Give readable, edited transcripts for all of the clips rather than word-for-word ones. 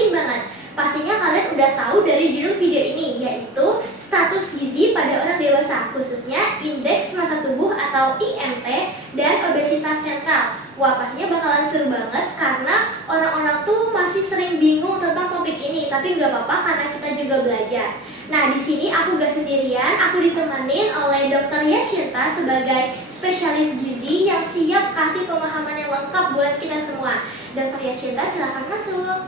penting banget. Pastinya kalian udah tahu dari judul video ini, yaitu status gizi pada orang dewasa, khususnya indeks massa tubuh atau IMT dan obesitas sentral. Wah, pastinya bakalan seru banget karena orang-orang tuh masih sering bingung tentang topik ini, tapi nggak apa-apa karena kita juga belajar. Nah, di sini aku gak sendirian, aku ditemenin oleh Dr. Yasyinta sebagai spesialis gizi yang siap kasih pemahaman yang lengkap buat kita semua. Dr. Yasyinta, silakan masuk.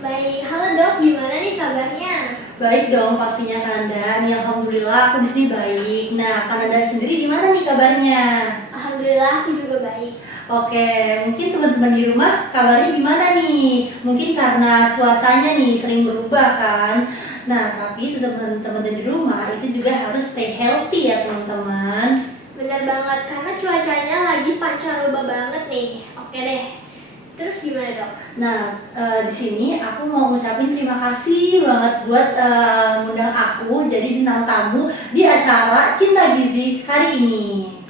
Baik, halo dok, gimana nih kabarnya? Baik dong pastinya Kananda. Nih alhamdulillah aku di sini baik. Nah, Kananda sendiri gimana nih kabarnya? Alhamdulillah aku juga baik. Oke, mungkin teman-teman di rumah kabarnya gimana nih? Mungkin karena cuacanya nih sering berubah kan. Nah, tapi teman-teman di rumah itu juga harus stay healthy ya teman-teman. Benar banget, karena cuacanya lagi pancaroba banget nih. Oke deh. Terus gimana dok? Nah, di sini aku mau ngucapin terima kasih banget buat ngundang aku jadi bintang tamu di acara Cinta Gizi hari ini.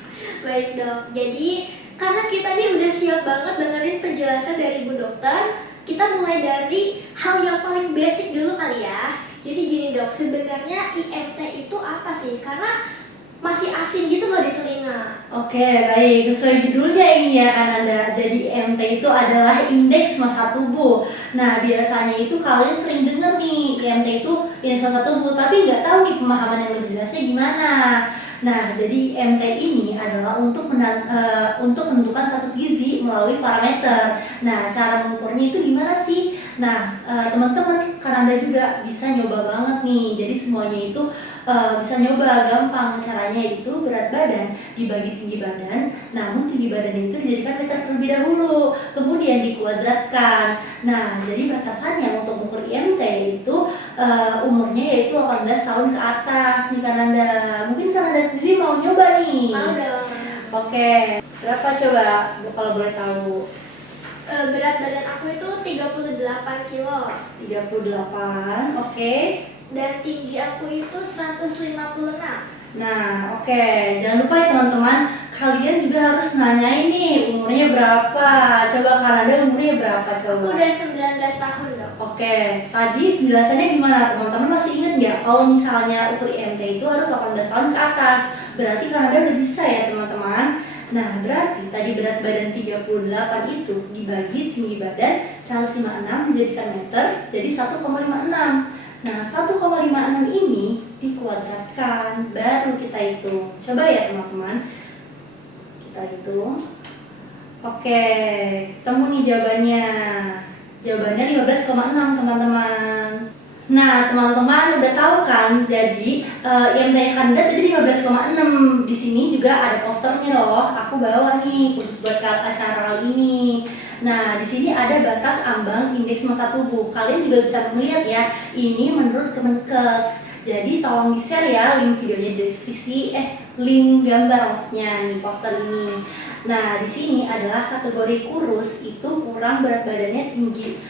Baik dok, jadi karena kita nih udah siap banget dengerin penjelasan dari Bu Dokter, kita mulai dari hal yang paling basic dulu kali ya. Jadi gini dok, sebenarnya IMT itu apa sih? Karena masih asing gitu loh di telinga. Oke, baik. Sesuai judulnya ini ya Kananda. Jadi IMT itu adalah indeks massa tubuh. Nah, biasanya itu kalian sering denger nih IMT itu indeks massa tubuh, tapi nggak tahu nih pemahaman yang lebih jelasnya gimana. Nah, jadi IMT ini adalah untuk menentukan status gizi melalui parameter. Nah, cara mengukurnya itu gimana sih? Nah, teman-teman Kananda juga bisa nyoba banget nih. Jadi semuanya itu bisa nyoba, gampang caranya itu berat badan dibagi tinggi badan, namun tinggi badan itu dijadikan meter terlebih dahulu, kemudian dikuadratkan. Nah, jadi batasannya untuk mengukur IMT itu umurnya yaitu 18 tahun ke atas nih Kananda. Mungkin Kananda sendiri mau nyoba nih? Mau dong. Oke, berapa coba kalau boleh tahu? Berat badan aku itu 38 kilo. 38, oke. Dan tinggi aku itu 156. Nah, oke. Jangan lupa ya teman-teman, kalian juga harus nanyain nih umurnya berapa. Coba Kananda umurnya berapa coba? Aku udah 19 tahun dong. Oke, tadi penjelasannya gimana? Teman-teman masih ingat nggak kalau misalnya ukur IMT itu harus 18 tahun ke atas? Berarti Kananda udah bisa ya teman-teman. Nah, berarti tadi berat badan 38 itu dibagi tinggi badan 156 dijadikan meter jadi 1,56. Nah, 1,56 ini dikuadratkan, baru kita hitung. Coba ya teman-teman, kita hitung. Oke, ketemu nih jawabannya. Jawabannya 15,6 teman-teman. Nah, teman-teman udah tahu kan? Jadi IMT Kananda tadi 15,6. Di sini juga ada posternya loh. Aku bawa nih khusus buat acara ini. Nah, di sini ada batas ambang indeks massa tubuh. Kalian juga bisa melihat ya. Ini menurut Kemenkes. Jadi tolong di-share ya link videonya di deskripsi, link gambar maksudnya nih poster ini. Nah, di sini adalah kategori kurus itu kurang berat badannya tinggi.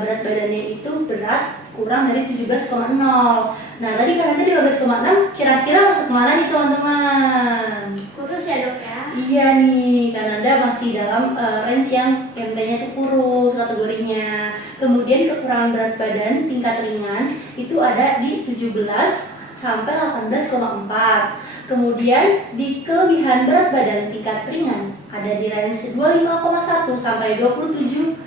Berat badannya itu berat kurang dari 17,0. Nah, tadi kan ada 15,6, kira-kira masuk mana nih teman-teman? Kurus ya dok ya? Iya nih, Kananda masih dalam range yang IMT-nya itu kurus kategorinya. Kemudian kekurangan berat badan tingkat ringan itu ada di 17 sampai 18,4. Kemudian di kelebihan berat badan tingkat ringan ada di range 25,1 sampai 27,0.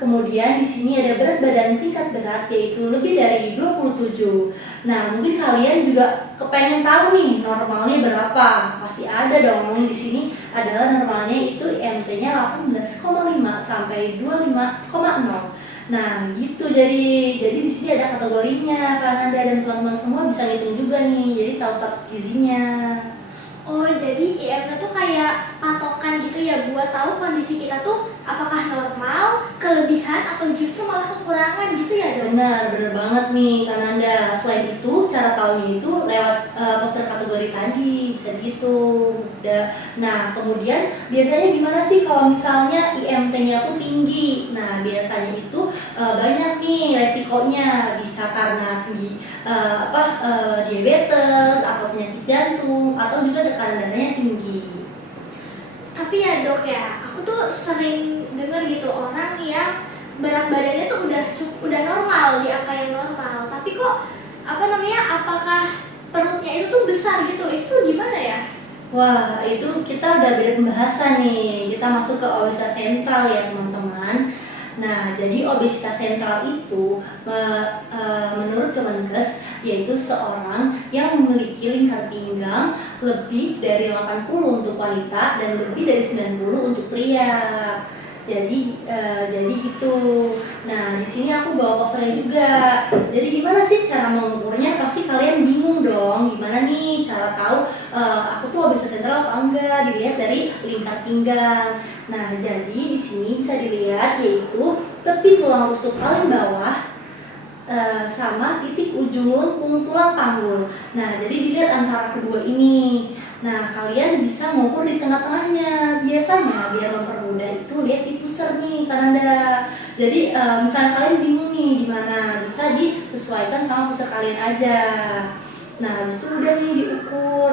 Kemudian di sini ada berat badan tingkat berat yaitu lebih dari 27. Nah, mungkin kalian juga kepengen tahu nih normalnya berapa. Pasti ada dong. Di sini adalah normalnya itu IMT-nya 18,5 sampai 25,0. Nah, gitu. Jadi di sini ada kategorinya. Kananda dan teman-teman semua bisa ngitung juga nih. Jadi tahu status gizinya. Oh, jadi IMT tuh kayak patokan gitu ya buat tahu kondisi kita tuh apakah normal, kelebihan, atau justru malah kekurangan gitu ya dok? Bener banget nih Kananda. Selain itu, cara tahunya itu lewat poster kategori tadi, bisa gitu. Nah, kemudian biasanya gimana sih kalau misalnya IMT-nya tuh tinggi? Nah, biasanya itu banyak nih resikonya, bisa karena tinggi diabetes atau penyakit jantung atau juga tekanan darahnya tinggi. Tapi Tapi ya dok ya, aku tuh sering denger gitu orang yang berat badannya tuh udah normal, di angka yang normal. Tapi kok apakah perutnya itu tuh besar gitu? Itu tuh gimana ya? Wah, itu kita udah beda pembahasan nih. Kita masuk ke obesitas sentral ya teman-teman. Nah, jadi obesitas sentral itu menurut Kemenkes yaitu seorang yang memiliki lingkar pinggang lebih dari 80 untuk wanita dan lebih dari 90 untuk pria. Jadi gitu. Nah, di sini aku bawa posternya juga. Jadi gimana sih cara mengukurnya? Pasti kalian bingung dong. Gimana nih cara tahu aku tuh obesitas sentral apa enggak? Dilihat dari lingkar pinggang. Nah, jadi di sini bisa dilihat yaitu tepi tulang rusuk paling bawah sama titik ujung lengkung tulang panggul. Nah, jadi dilihat antara kedua ini. Nah, kalian bisa mengukur di tengah-tengahnya. Biasanya biar mempermudah itu lihat di pusar nih, Kananda. Jadi misalnya kalian bingung nih di mana, bisa disesuaikan sama pusar kalian aja. Nah, habis itu udah nih diukur.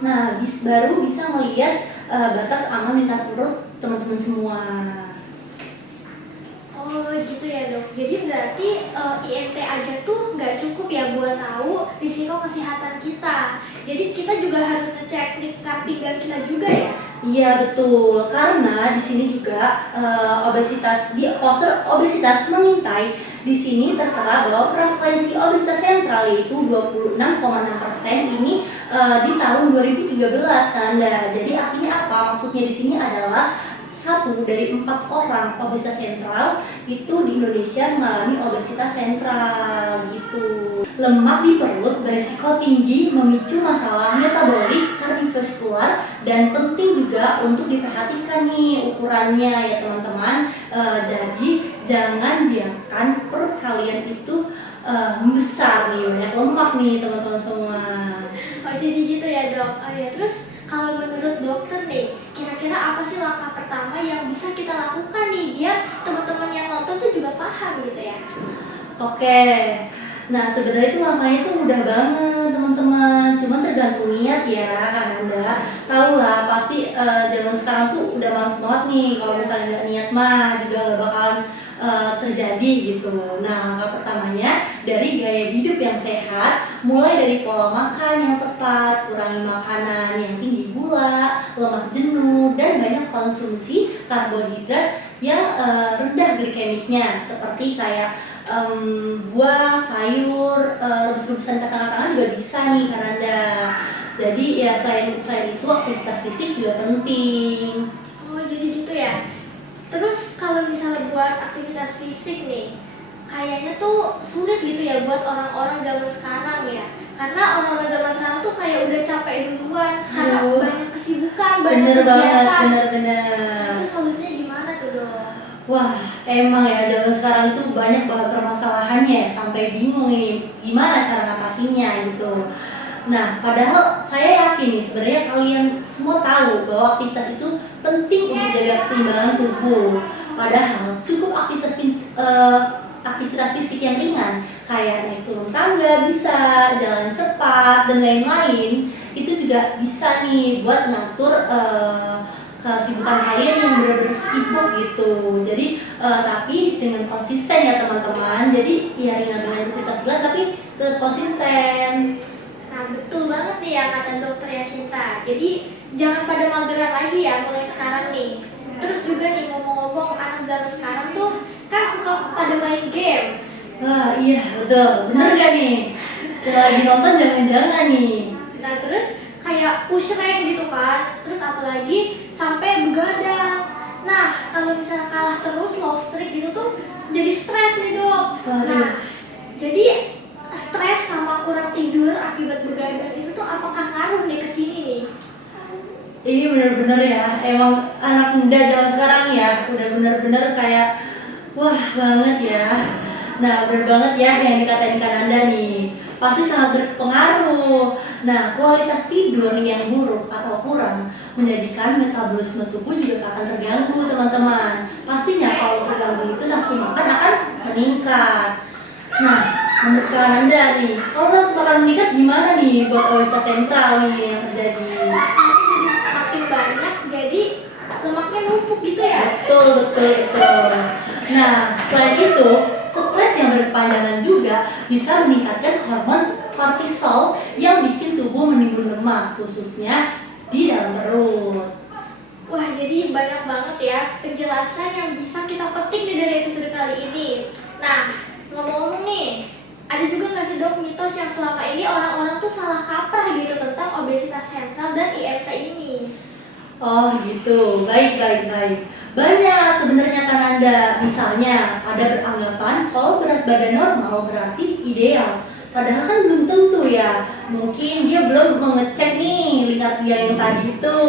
Nah, baru bisa melihat batas aman lingkar perut teman-teman semua. Oh gitu ya dok. Jadi berarti IMT aja tuh nggak cukup ya buat tahu risiko kesehatan kita. Jadi kita juga harus ngecek lingkar pinggang kita juga ya. Iya betul, karena di sini juga obesitas di poster obesitas mengintai di sini tertera bahwa prevalensi obesitas sentral yaitu 26,6% ini di tahun 2013 kan. Jadi artinya apa? Maksudnya di sini adalah 1 dari 4 orang obesitas sentral itu di Indonesia mengalami obesitas sentral gitu. Lemak di perut berisiko tinggi memicu masalah metabolik, kardiovaskular, dan penting juga untuk diperhatikan nih ukurannya ya teman-teman. Jadi jangan biarkan perut kalian itu besar nih, banyak lemak nih teman-teman semua. Oh jadi gitu ya dok. Oh ya terus kalau menurut dokter nih, kira-kira apa sih langkah pertama yang bisa kita lakukan nih biar teman-teman yang nonton tuh juga paham gitu ya? Oke, nah sebenarnya itu langkahnya itu mudah banget teman-teman, cuman tergantung niat ya kan Anda. Tahu lah pasti zaman sekarang tuh udah males banget nih kalau misalnya nggak niat mah juga nggak bakalan terjadi gitu. Nah langkah pertamanya dari gaya hidup yang sehat, mulai dari pola makan yang tepat, kurangi makanan yang tinggi gula, lemak jenuh, dan banyak konsumsi karbohidrat yang rendah glikemiknya seperti kayak buah, sayur, rebus-rebusan kacang-kacangan juga bisa nih Kananda. Jadi ya selain itu aktivitas fisik juga penting. Oh jadi gitu ya. Terus kalau misalnya buat aktivitas fisik nih, kayaknya tuh sulit gitu ya buat orang-orang zaman sekarang ya. Karena orang-orang zaman sekarang tuh kayak udah capek duluan karena banyak kesibukan, banyak Bener banget, kegiatan. bener-bener. Itu solusinya gimana tuh dok? Wah, emang ya zaman sekarang tuh banyak banget permasalahannya ya, sampai bingung nih gimana cara ngatasinya gitu. Nah, padahal saya yakin nih sebenarnya kalian semua tahu bahwa aktivitas itu penting untuk jaga keseimbangan tubuh. Padahal cukup aktivitas fisik yang ringan kayak naik turun tangga bisa, jalan cepat dan lain-lain itu juga bisa nih buat ngatur kesibukan kalian yang benar-benar sibuk gitu. Jadi tapi dengan konsisten ya teman-teman. Jadi ya ringan-ringan kecil-kecilan tapi tetap konsisten. Nah betul banget nih ya kata dokter Yasinta. Jadi jangan pada mageran lagi ya mulai sekarang nih. Terus juga nih ngomong-ngomong anak zaman sekarang tuh kan suka pada main game. Wah iya betul, bener gak nih? Lagi nonton jangan-jangan nih. Nah terus kayak push rank gitu kan. Terus apalagi sampai begadang. Nah kalau misalnya kalah terus low streak gitu tuh jadi stres nih dok. Nah jadi stres sama kurang tidur akibat begadang itu tuh apakah ngaruh nih ke sini nih? Ini bener-bener ya, emang anak muda zaman sekarang ya udah bener-bener kayak wah banget ya. Nah bener banget ya yang dikatain Kananda nih, pasti sangat berpengaruh. Nah kualitas tidur yang buruk atau kurang menjadikan metabolisme tubuh juga akan terganggu teman-teman. Pastinya kalau terganggu itu nafsu makan akan meningkat. Nah menurut Kananda nih, kalau nafsu makan meningkat gimana nih buat obesitas sentral nih yang terjadi? Nanti jadi makin banyak jadi numpuk gitu ya. Betul, betul, betul. Nah, selain itu, stres yang berkepanjangan juga bisa meningkatkan hormon kortisol yang bikin tubuh menimbun lemak, khususnya di dalam perut. Wah, jadi banyak banget ya penjelasan yang bisa kita petik nih dari episode kali ini. Nah, ngomong-ngomong nih, ada juga nggak sih dok mitos yang selama ini orang-orang tuh salah kaprah gitu tentang obesitas sentral dan IMT ini? Oh gitu, baik, baik, baik. Banyak sebenarnya kan Anda, misalnya ada beranggapan kalau berat badan normal berarti ideal. Padahal kan belum tentu ya, mungkin dia belum mengecek nih lihat dia yang tadi itu.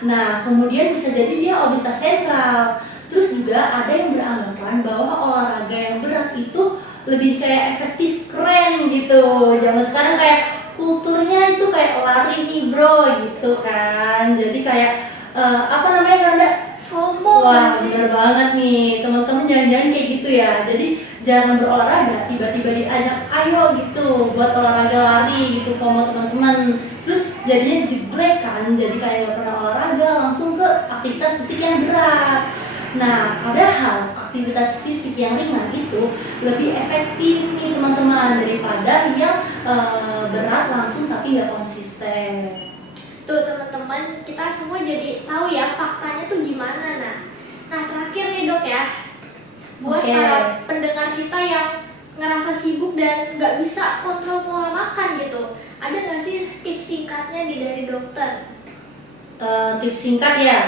Nah, kemudian bisa jadi dia obesitas sentral. Terus juga ada yang beranggapan bahwa olahraga yang berat itu lebih kayak efektif, keren gitu. Zaman sekarang kayak kulturnya itu kayak lari nih bro gitu kan. Jadi kayak apa namanya Kanda? FOMO. Wah bener banget nih teman-teman, jangan-jangan kayak gitu ya. Jadi jarang berolahraga tiba-tiba diajak ayo gitu buat olahraga lari gitu FOMO teman-teman. Terus jadinya jeblek kan, jadi kayak gak pernah olahraga langsung ke aktivitas fisik yang berat. Nah, padahal aktivitas fisik yang ringan itu lebih efektif nih teman-teman daripada yang berat langsung tapi nggak konsisten. Tuh teman-teman, kita semua jadi tahu ya faktanya tuh gimana. Nah terakhir nih dok ya, buat Oke. para pendengar kita yang ngerasa sibuk dan nggak bisa kontrol pola makan gitu, ada nggak sih tips singkatnya nih dari dokter? Tips singkat ya.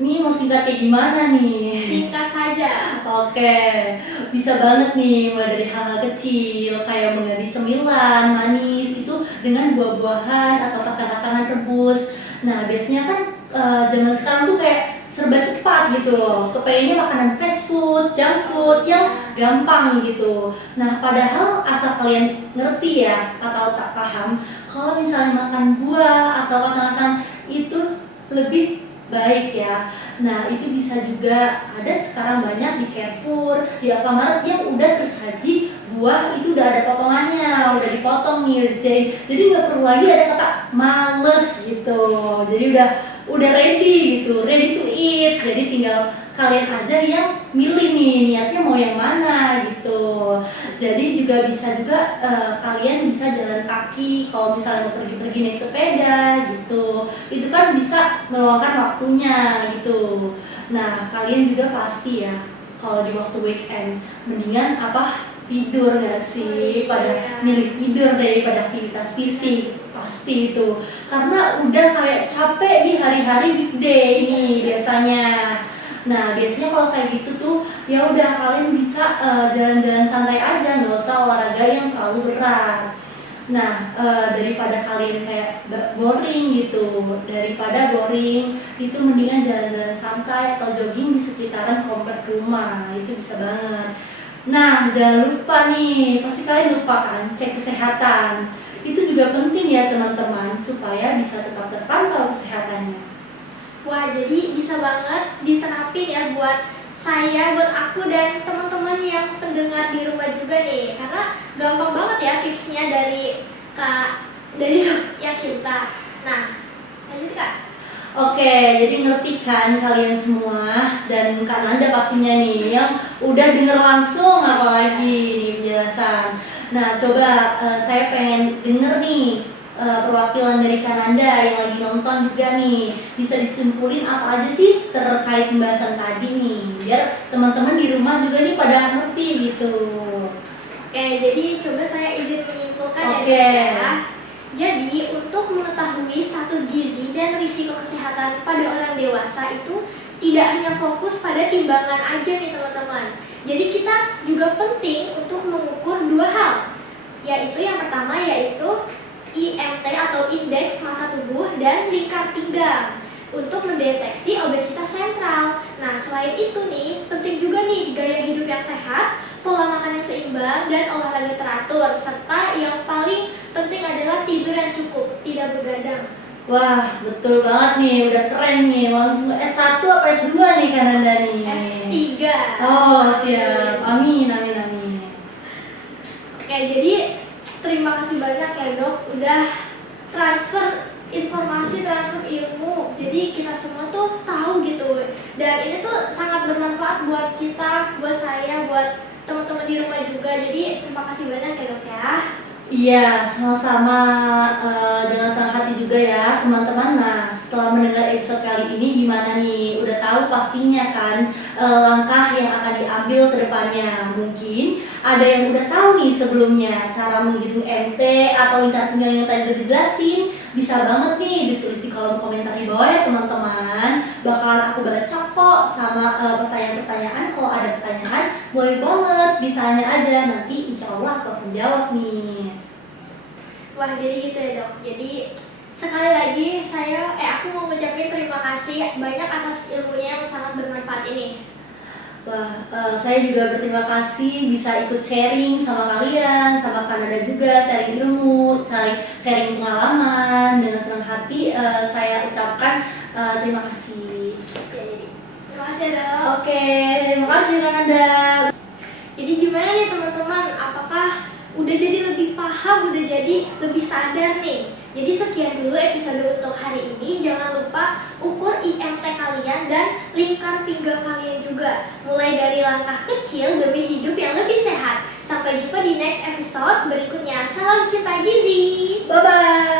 Nih mau singkat kayak gimana nih? Singkat saja. Oke, bisa banget nih mulai dari hal-hal kecil kayak mengganti cemilan manis itu dengan buah-buahan atau kacang-kacangan rebus. Nah, biasanya kan zaman sekarang tuh kayak serba cepat gitu loh. Kepengennya makanan fast food, junk food yang gampang gitu. Nah, padahal asal kalian ngerti ya atau tak paham, kalau misalnya makan buah atau kacang-kacangan itu lebih baik ya. Nah itu bisa juga ada sekarang banyak di Carrefour, di Alfamart yang udah tersaji buah itu udah ada potongannya, udah dipotong nih, jadi nggak perlu lagi ada kata males gitu. Jadi udah ready gitu, ready to eat. Jadi tinggal kalian aja yang milih nih niatnya mau yang mana gitu. Jadi juga bisa juga kalian bisa jalan kaki kalau misalnya mau pergi-pergi naik sepeda gitu. Itu kan bisa meluangkan waktunya gitu. Nah, kalian juga pasti ya kalau di waktu weekend mendingan apa tidur nggak sih, pada milih tidur daripada aktivitas fisik pasti itu, karena udah kayak capek di hari-hari weekday ini biasanya. Nah biasanya kalau kayak gitu tuh ya udah kalian bisa jalan-jalan santai aja, nggak usah olahraga yang terlalu berat. Nah daripada kalian kayak boring gitu, daripada boring itu mendingan jalan-jalan santai atau jogging di sekitaran komplek rumah, itu bisa banget. Nah jangan lupa nih, pasti kalian lupa kan cek kesehatan. Itu juga penting ya teman-teman supaya bisa tetap terpantau kesehatannya. Wah, jadi bisa banget diterapin ya buat saya, buat aku dan teman-teman yang pendengar di rumah juga nih. Karena gampang banget ya tipsnya dari Dok Yasinta. Nah, lanjut Kak. Oke, jadi ngerti kan kalian semua, dan Kak Nanda pastinya nih yang udah denger langsung apalagi nih penjelasan. Nah coba saya pengen denger nih perwakilan dari Kak Nanda yang lagi nonton juga nih, bisa disimpulin apa aja sih terkait pembahasan tadi nih, biar teman-teman di rumah juga nih pada ngerti gitu. Oke, jadi coba saya izin menyimpulkan Oke. ya. Jadi untuk mengetahui status gizi dan risiko kesehatan pada orang dewasa itu tidak hanya fokus pada timbangan aja nih teman-teman. Jadi kita juga penting untuk mengukur dua hal, yaitu yang pertama yaitu IMT atau indeks massa tubuh dan lingkar pinggang untuk mendeteksi obesitas sentral. Nah selain itu nih penting juga nih gaya hidup yang sehat, pola makan yang seimbang, dan olahraga teratur, serta yang paling penting adalah tidur yang cukup, tidak begadang. Wah betul banget nih, udah keren nih, langsung S1 apa S2 nih Kak Nanda nih? S3. Oh siap, amin amin amin. Oke, jadi terima kasih banyak ya dok udah transfer informasi transfer ilmu. Jadi kita semua tuh tahu gitu. Dan ini tuh sangat bermanfaat buat kita, buat saya, buat teman-teman di rumah juga. Jadi terima kasih banyak ya dok ya. Iya, sama-sama, dengan senang hati juga ya teman-teman. Nah, setelah mendengar episode kali ini gimana nih? Udah tahu pastinya kan langkah yang akan diambil ke depannya. Mungkin ada yang udah tahu nih sebelumnya cara menghitung MT atau lingkar pinggang yang tadi udah dijelasin. Bisa banget nih ditulis di kolom komentar di bawah ya teman-teman. Bakalan aku baca kok sama pertanyaan-pertanyaan. Kalau ada pertanyaan boleh banget ditanya aja, nanti insya Allah aku akan jawab nih. Wah, jadi gitu ya dok. Jadi sekali lagi aku mau ngucapin terima kasih banyak atas ilmunya yang sangat bermanfaat ini. Wah, saya juga berterima kasih bisa ikut sharing sama kalian, sama Kanada juga, sharing ilmu, sharing pengalaman. Dengan senang hati saya ucapkan terima kasih. Ya, jadi terima kasih ya dok. Oke, terima kasih Kanada. Jadi gimana nih teman-teman? Apakah udah jadi lebih paham, udah jadi lebih sadar nih? Jadi sekian dulu episode untuk hari ini. Jangan lupa ukur IMT kalian dan lingkar pinggang kalian juga. Mulai dari langkah kecil demi hidup yang lebih sehat. Sampai jumpa di next episode berikutnya. Salam cinta gizi. Bye-bye.